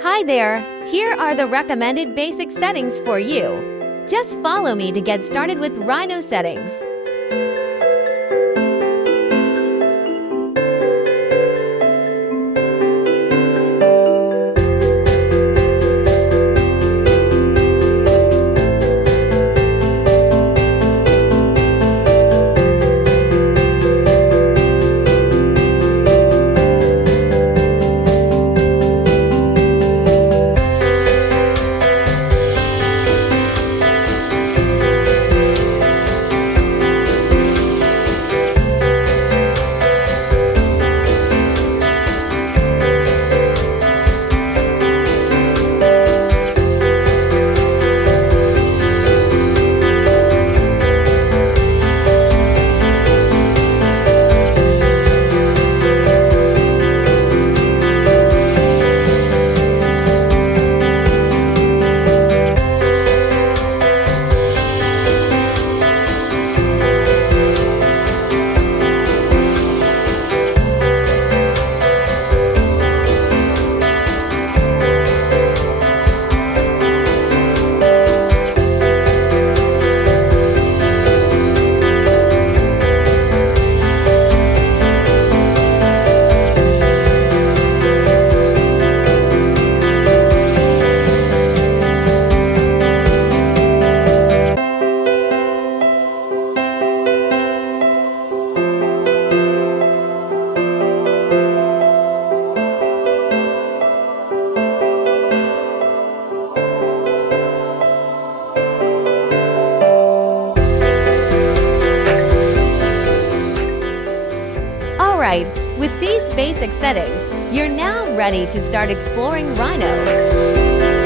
Hi there! Here are the recommended basic settings for you. Just follow me to get started with RHINO settings. Alright, with these basic settings, you're now ready to start exploring RHINO.